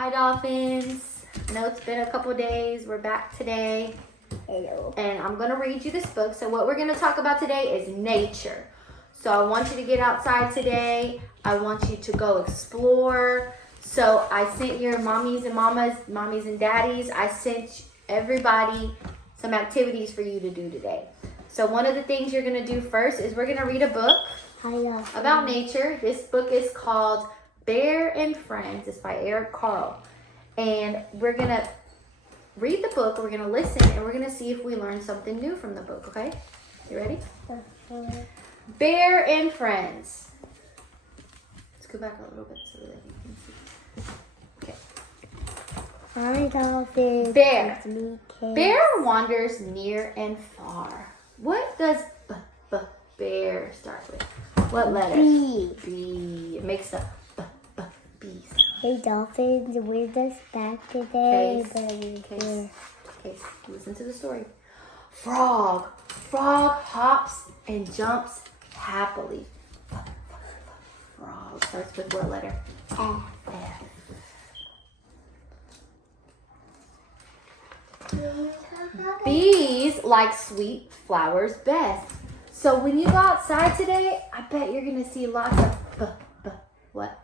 Hi, Dolphins. I know it's been a couple days. We're back today. Hello. And I'm going to read you this book. So what we're going to talk about today is nature. So I want you to get outside today. I want you to go explore. So I sent your mommies and mamas, mommies and daddies. I sent everybody some activities for you to do today. So one of the things you're going to do first is we're going to read a book about nature. This book is called Bear and Friends. It's by Eric Carle. And we're going to read the book, we're going to listen, and we're going to see if we learn something new from the book, okay? You ready? Bear and Friends. Let's go back a little bit so that you can see. Okay. Hi, Dolphins. Bear. It's me, Kate. Bear wanders near and far. What does bear start with? What letter? B. B. It makes the B sound. Hey, Dolphins. We're just back today. Case. Listen to the story. Frog. Frog hops and jumps happily. Frog starts with what letter? F. Bees like sweet flowers best. So when you go outside today, I bet you're going to see lots of what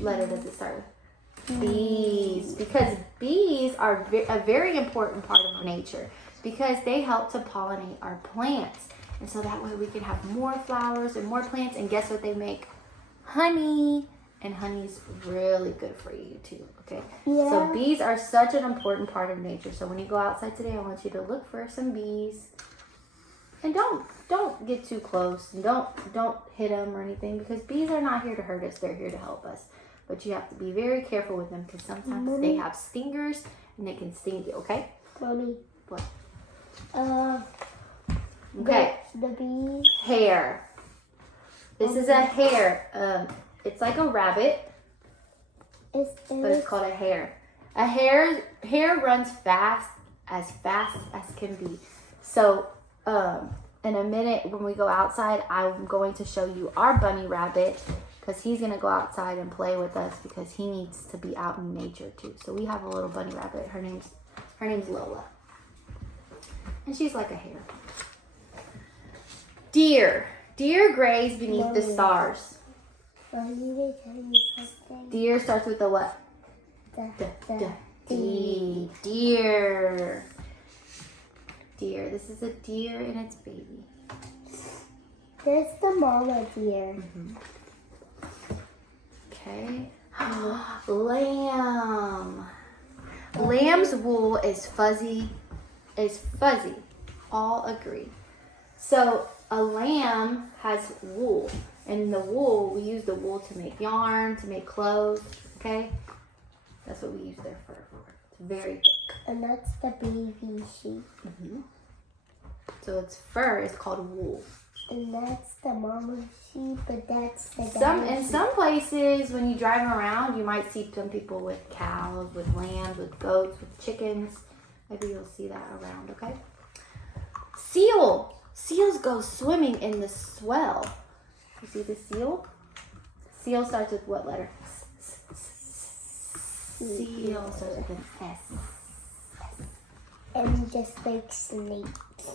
letter does it start with? Bees. Because bees are a very important part of nature because they help to pollinate our plants. And so that way we can have more flowers and more plants. And guess what they make? Honey. And honey's really good for you too, okay? Yeah. So bees are such an important part of nature. So when you go outside today, I want you to look for some bees. And don't get too close. And don't hit them or anything because bees are not here to hurt us. They're here to help us. But you have to be very careful with them because sometimes they have stingers and they can sting you, okay? Mommy. What? Okay. The bee. Hare. This is a hare. It's like a rabbit, but it's called a hare. A hare runs fast as can be. So in a minute when we go outside, I'm going to show you our bunny rabbit because he's going to go outside and play with us because he needs to be out in nature too. So we have a little bunny rabbit. Her name's Lola. And she's like a hare. Deer. Deer graze beneath the stars. Deer starts with a what? D. Deer. Deer. This is a deer and its baby. That's the mama deer. Okay. Lamb. Lamb's wool is fuzzy. All agree. So a lamb has wool. And in the wool, we use the wool to make yarn, to make clothes, okay? That's what we use their fur for. It's very thick. And that's the baby sheep. So its fur is called wool. And that's the mama sheep, but that's the daddy In some places, when you drive around, you might see some people with cows, with lambs, with goats, with chickens. Maybe you'll see that around, okay? Seal. Seals go swimming in the swell. You see the seal? Seal starts with what letter? Seal starts with an S. And just like snakes.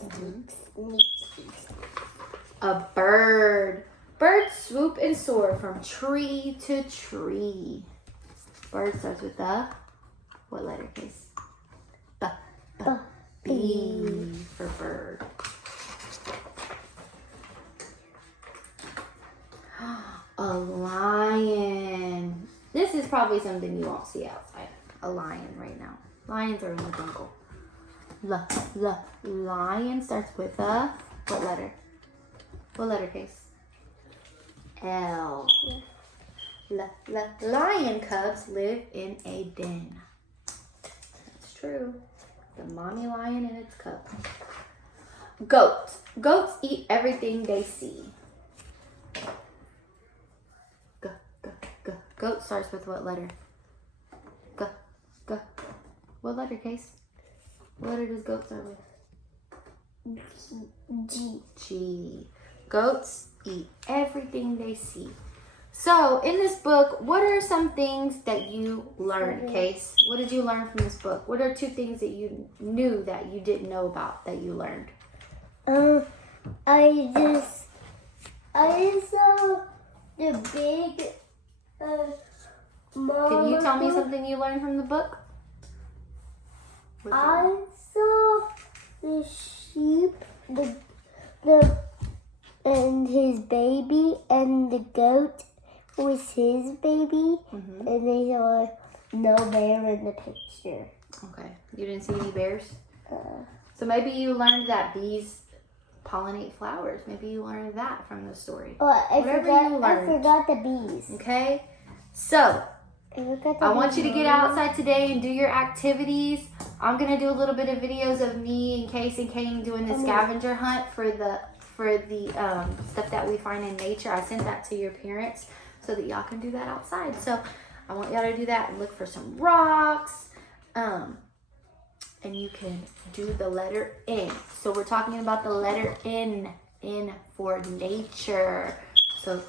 A bird. Birds swoop and soar from tree to tree. Bird starts with the what letter, Case? B for bird. A lion. This is probably something you won't see outside. A lion right now. Lions are in the jungle. Lion starts with a what letter? What letter, Case? L. Lion cubs live in a den. That's true. The mommy lion and its cub. Goats. Goats eat everything they see. Goat starts with what letter? G. What letter, Case? What letter does goat start with? G. G. Goats eat everything they see. So, in this book, what are some things that you learned, Case? What did you learn from this book? What are 2 things that you knew that you didn't know about that you learned? I saw the big mama. Can you tell me something you learned from the book? I saw the sheep, the and his baby, and the goat was his baby, and they saw no bear in the picture. Okay. You didn't see any bears? So maybe you learned that bees pollinate flowers. Maybe you learned that from the story. Oh, I forgot the bees. Okay. So, I want you to get outside today and do your activities. I'm going to do a little bit of videos of me and Case and Kane doing the scavenger hunt for the stuff that we find in nature. I sent that to your parents so that y'all can do that outside. So I want y'all to do that and look for some rocks. And you can do the letter N. So we're talking about the letter N for nature. So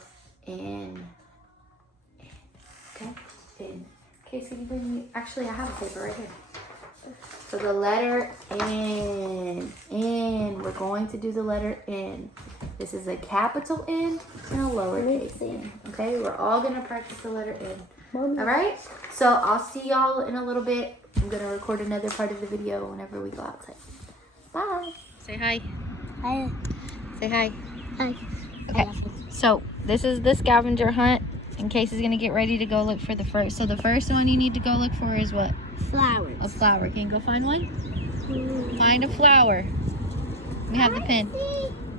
N. Okay, N. Okay, so you bring me, actually I have a paper right here. So the letter N. We're going to do the letter N. This is a capital N and a lowercase N. Okay, we're all gonna practice the letter N. All right, so I'll see y'all in a little bit. I'm gonna record another part of the video whenever we go outside. Bye. Say hi. Hi. Say hi. Hi. Okay, so this is the scavenger hunt. And Case is gonna get ready to go look for the first. So the first one you need to go look for is what? Flowers. A flower. Can you go find one? Find a flower. We have the pin.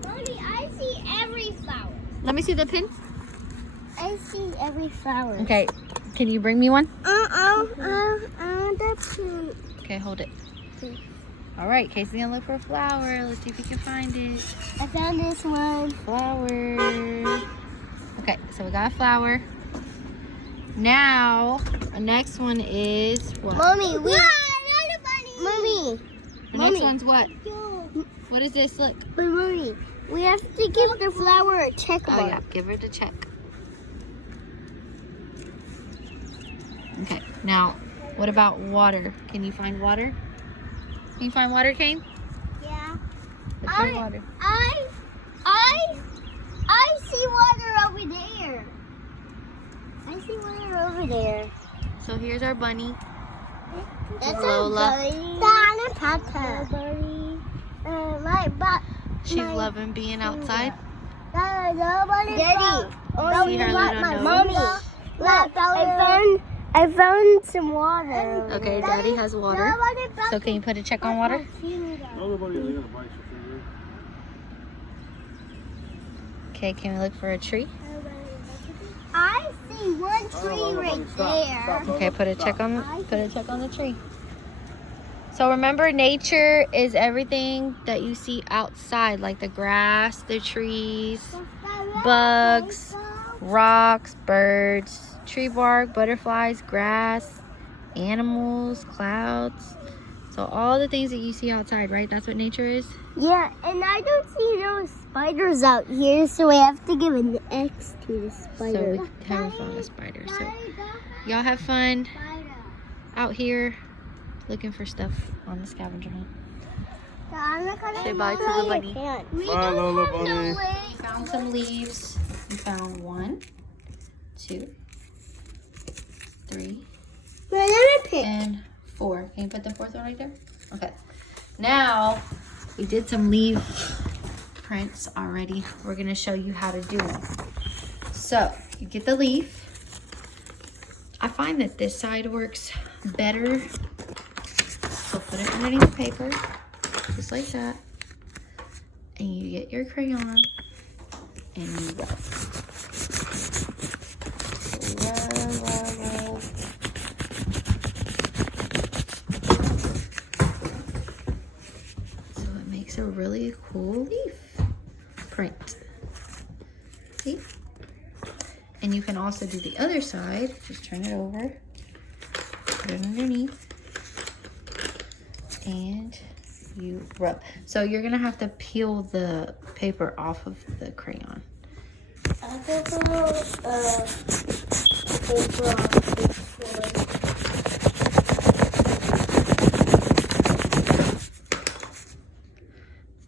Mommy, I see every flower. Let me see the pin. I see every flower. Okay, can you bring me one? The pin. Okay, hold it. All right, Casey's gonna look for a flower. Let's see if we can find it. I found this one. Flower. Okay, so we got a flower. Now, the next one is what? Mommy, Mommy. The next one's what? What is this? Look. But Mommy, we have to give the flower a check mark. Oh yeah, give her the check. Okay, now, what about water? Can you find water? Can you find water, Kane? Yeah. Let's find water. I see water over there. I see water over there. So here's our bunny. That's Lola. a bunny. She's loving being outside. Daddy. See her little nose? Mommy. I found some water. Okay, Daddy has water. So can you put a check on water? Okay, can we look for a tree? I see one tree right there. Okay, put a check on the tree. So remember, nature is everything that you see outside, like the grass, the trees, bugs, rocks, birds, tree bark, butterflies, grass, animals, clouds. So all the things that you see outside, right? That's what nature is? Yeah, and I don't see no spiders out here, so I have to give an X to the spider. So we haven't found a spider. So y'all have fun out here looking for stuff on the scavenger hunt. Say bye to the bunny. Bye, Lola bunny. We found some leaves. We found 1, 2, 3, and 4. Can you put the 4th one right there? Okay. Now, we did some leaf prints already. We're going to show you how to do them. So, you get the leaf. I find that this side works better. So, put it underneath the paper, just like that. And you get your crayon, and you rub. Roll. So it makes a really cool leaf print. See? And you can also do the other side. Just turn it over, put it underneath, and you rub. So you're gonna have to peel the paper off of the crayon. I can put paper on this one.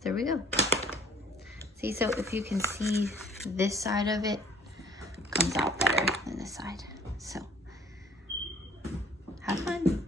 There we go. See, so if you can see this side of it comes out better than this side. So have fun.